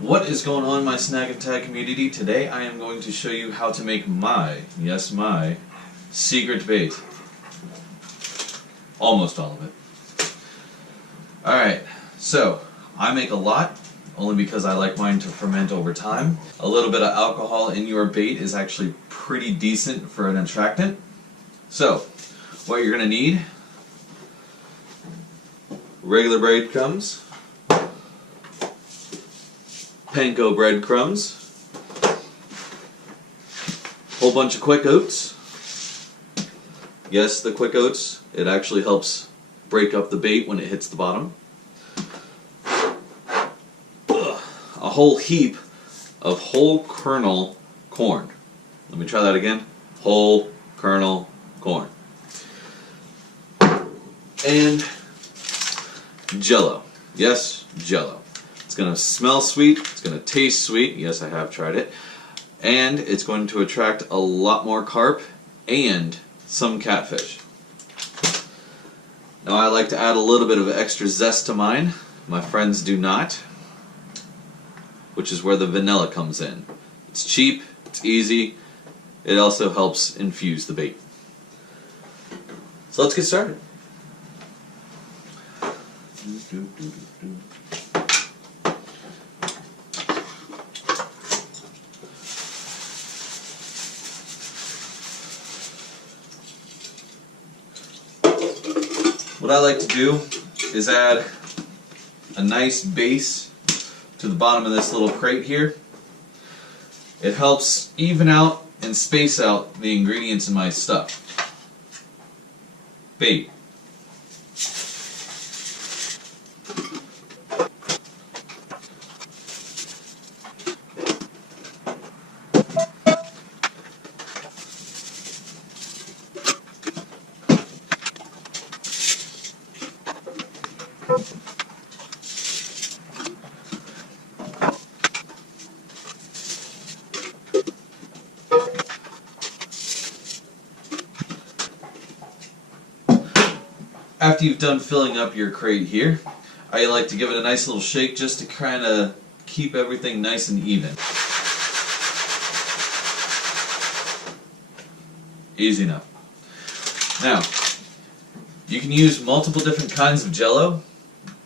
What is going on, my snag and tag community? Today I am going to show you how to make my, yes my, secret bait. Almost all of it. Alright, so I make a lot, only because I like mine to ferment over time. A little bit of alcohol in your bait is actually pretty decent for an attractant. So, what you're going to need: regular breadcrumbs, Panko breadcrumbs, whole bunch of quick oats. Yes, the quick oats, it actually helps break up the bait when it hits the bottom. A whole heap of whole kernel corn. Let me try that again. Whole kernel corn. And Jello. Yes, Jello. It's going to smell sweet. It's going to taste sweet. Yes, I have tried it. And it's going to attract a lot more carp and some catfish. Now I like to add a little bit of extra zest to mine. My friends do not, which is where the vanilla comes in. It's cheap, it's easy, it also helps infuse the bait. So let's get started. What I like to do is add a nice base to the bottom of this little crate here. It helps even out and space out the ingredients in my stuff. Bait. After you've done filling up your crate here, I like to give it a nice little shake just to kind of keep everything nice and even. Easy enough. Now, you can use multiple different kinds of Jello.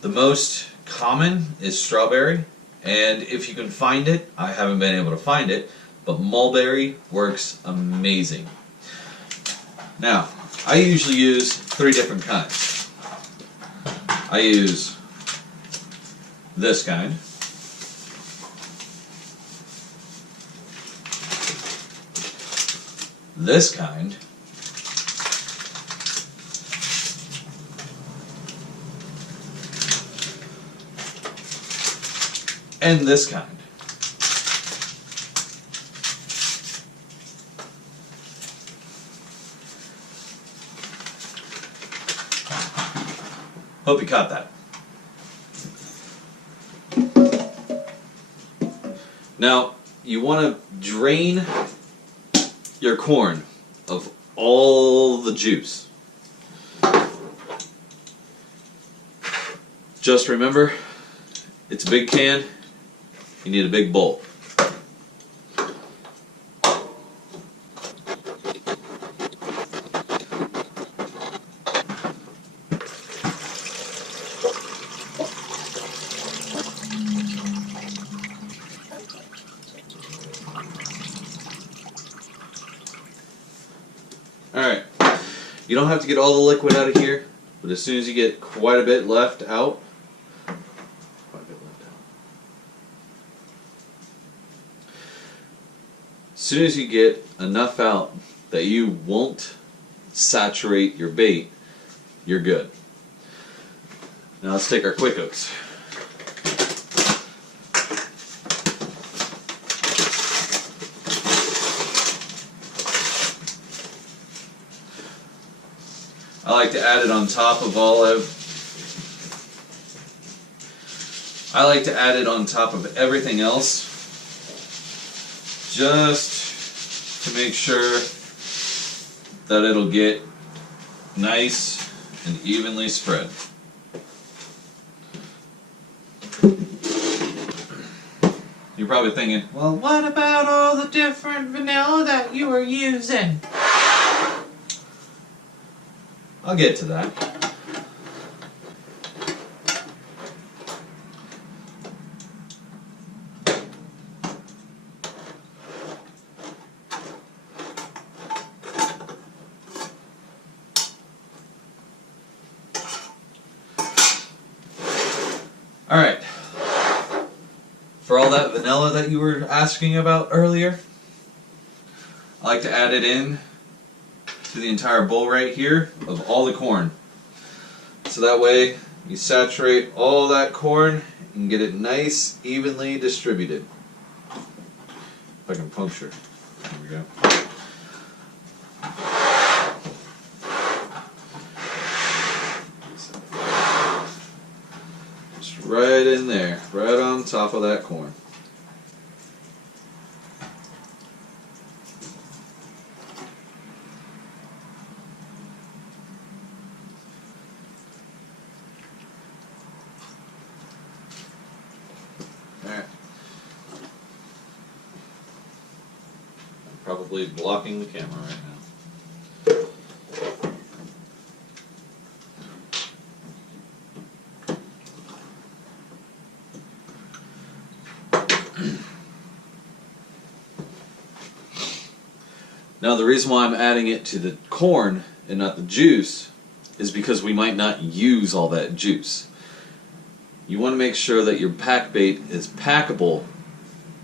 The most common is strawberry, and if you can find it, I haven't been able to find it, but mulberry works amazing. Now, I usually use 3 different kinds. I use this kind, this kind, and this kind. Hope you caught that. Now, you want to drain your corn of all the juice. Just remember, it's a big can, you need a big bowl. Alright, you don't have to get all the liquid out of here, but as soon as you get quite a bit left out, as soon as you get enough out that you won't saturate your bait, you're good. Now let's take our quick oats. I like to add it on top of everything else, just to make sure that it'll get nice and evenly spread. You're probably thinking, well, what about all the different vanilla that you were using? I'll get to that. Alright, for all that vanilla that you were asking about earlier, I like to add it in to the entire bowl right here of all the corn. So that way you saturate all that corn and get it nice, evenly distributed. If I can puncture. There we go. Right in there, right on top of that corn. Alright. I'm probably blocking the camera right now. Now the reason why I'm adding it to the corn and not the juice is because we might not use all that juice. You want to make sure that your pack bait is packable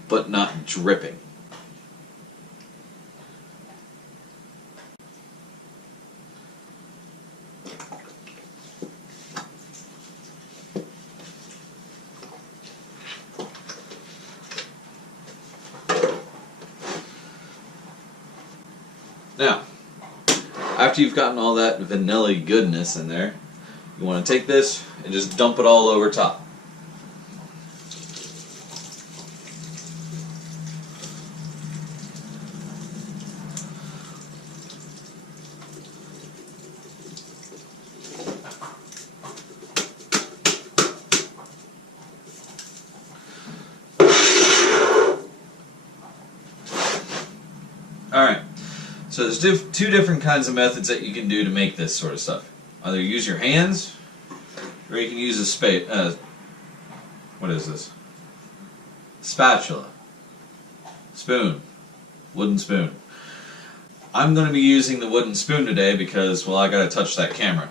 but not dripping. Now, after you've gotten all that vanilla goodness in there, you want to take this and just dump it all over top. Alright. So there's two different kinds of methods that you can do to make this sort of stuff. Either use your hands, or you can use a what is this? Spatula. Spoon. Wooden spoon. I'm going to be using the wooden spoon today because, well, I got to touch that camera.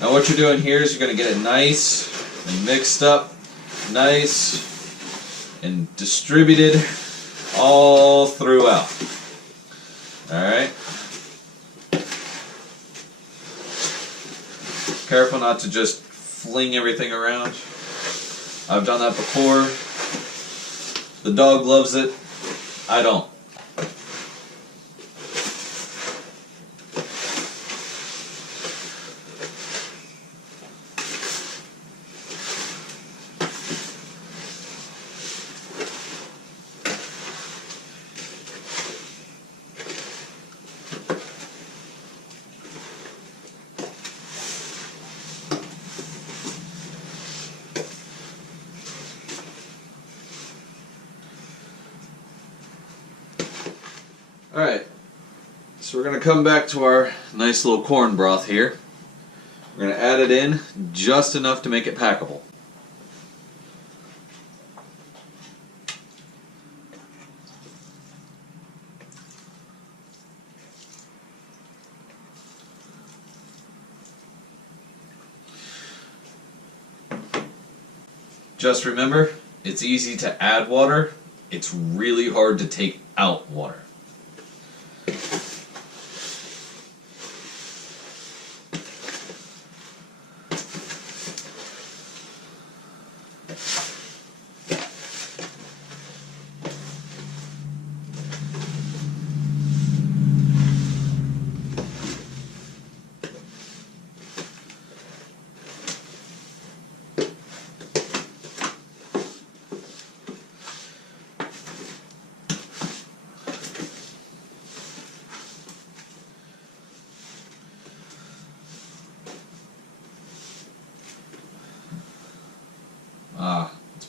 Now what you're doing here is you're going to get it nice and mixed up, nice and distributed all throughout. Alright? Careful not to just fling everything around. I've done that before. The dog loves it. I don't. Alright, so we're going to come back to our nice little corn broth here. We're going to add it in just enough to make it packable. Just remember, it's easy to add water, it's really hard to take out water.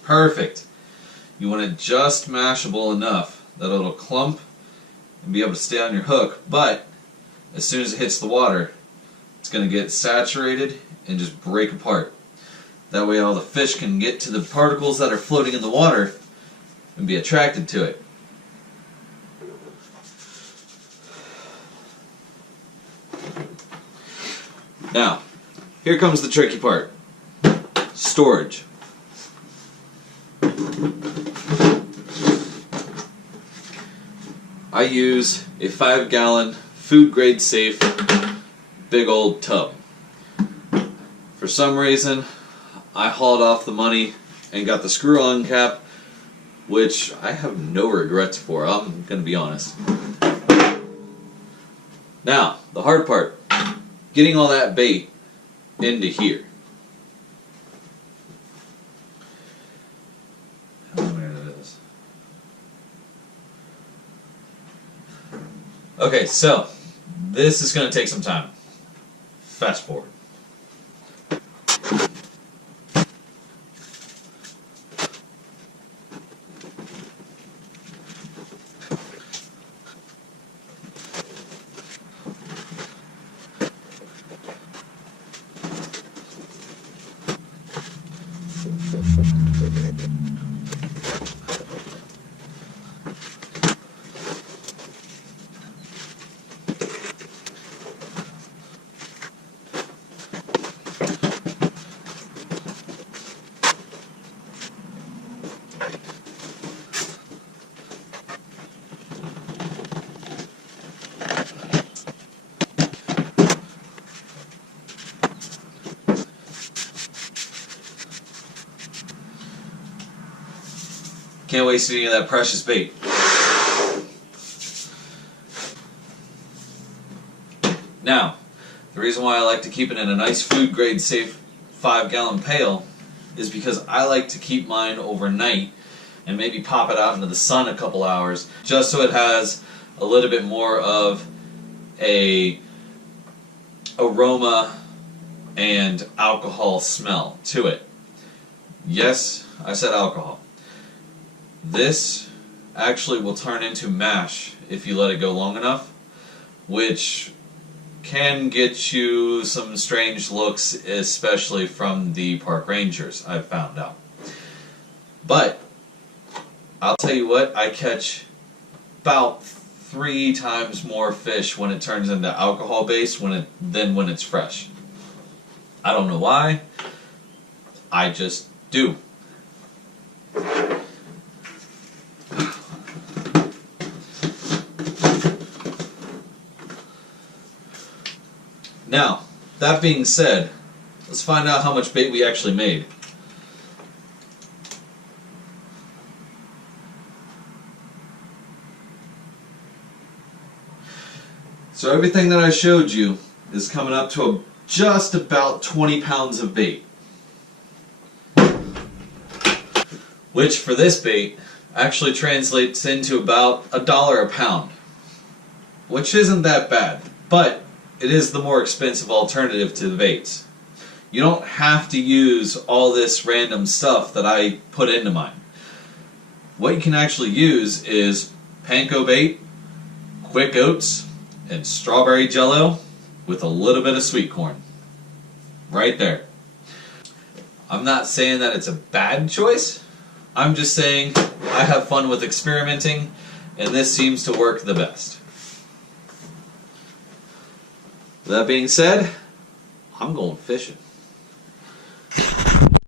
Perfect. You want it just mashable enough that it'll clump and be able to stay on your hook, but as soon as it hits the water, it's going to get saturated and just break apart. That way all the fish can get to the particles that are floating in the water and be attracted to it. Now, here comes the tricky part. Storage. I use a 5-gallon food grade safe big old tub. For some reason, I hauled off the money and got the screw-on cap, which I have no regrets for, I'm going to be honest. Now, the hard part, getting all that bait into here. How weird it is. Okay, so this is going to take some time. Fast forward. Can't waste any of that precious bait. Now, the reason why I like to keep it in a nice food grade safe 5-gallon pail is because I like to keep mine overnight and maybe pop it out into the sun a couple hours just so it has a little bit more of a aroma and alcohol smell to it. Yes, I said alcohol. This actually will turn into mash if you let it go long enough, which can get you some strange looks, especially from the park rangers, I've found out. But I'll tell you what, I catch about 3 times more fish when it turns into alcohol based than when it's fresh. I don't know why, I just do. Now, that being said, let's find out how much bait we actually made. So everything that I showed you is coming up to just about 20 pounds of bait. Which for this bait actually translates into about $1 a pound. Which isn't that bad, but it is the more expensive alternative to the baits. You don't have to use all this random stuff that I put into mine. What you can actually use is Panko bait, quick oats, and strawberry jello with a little bit of sweet corn. Right there. I'm not saying that it's a bad choice. I'm just saying I have fun with experimenting, and this seems to work the best. That being said, I'm going fishing.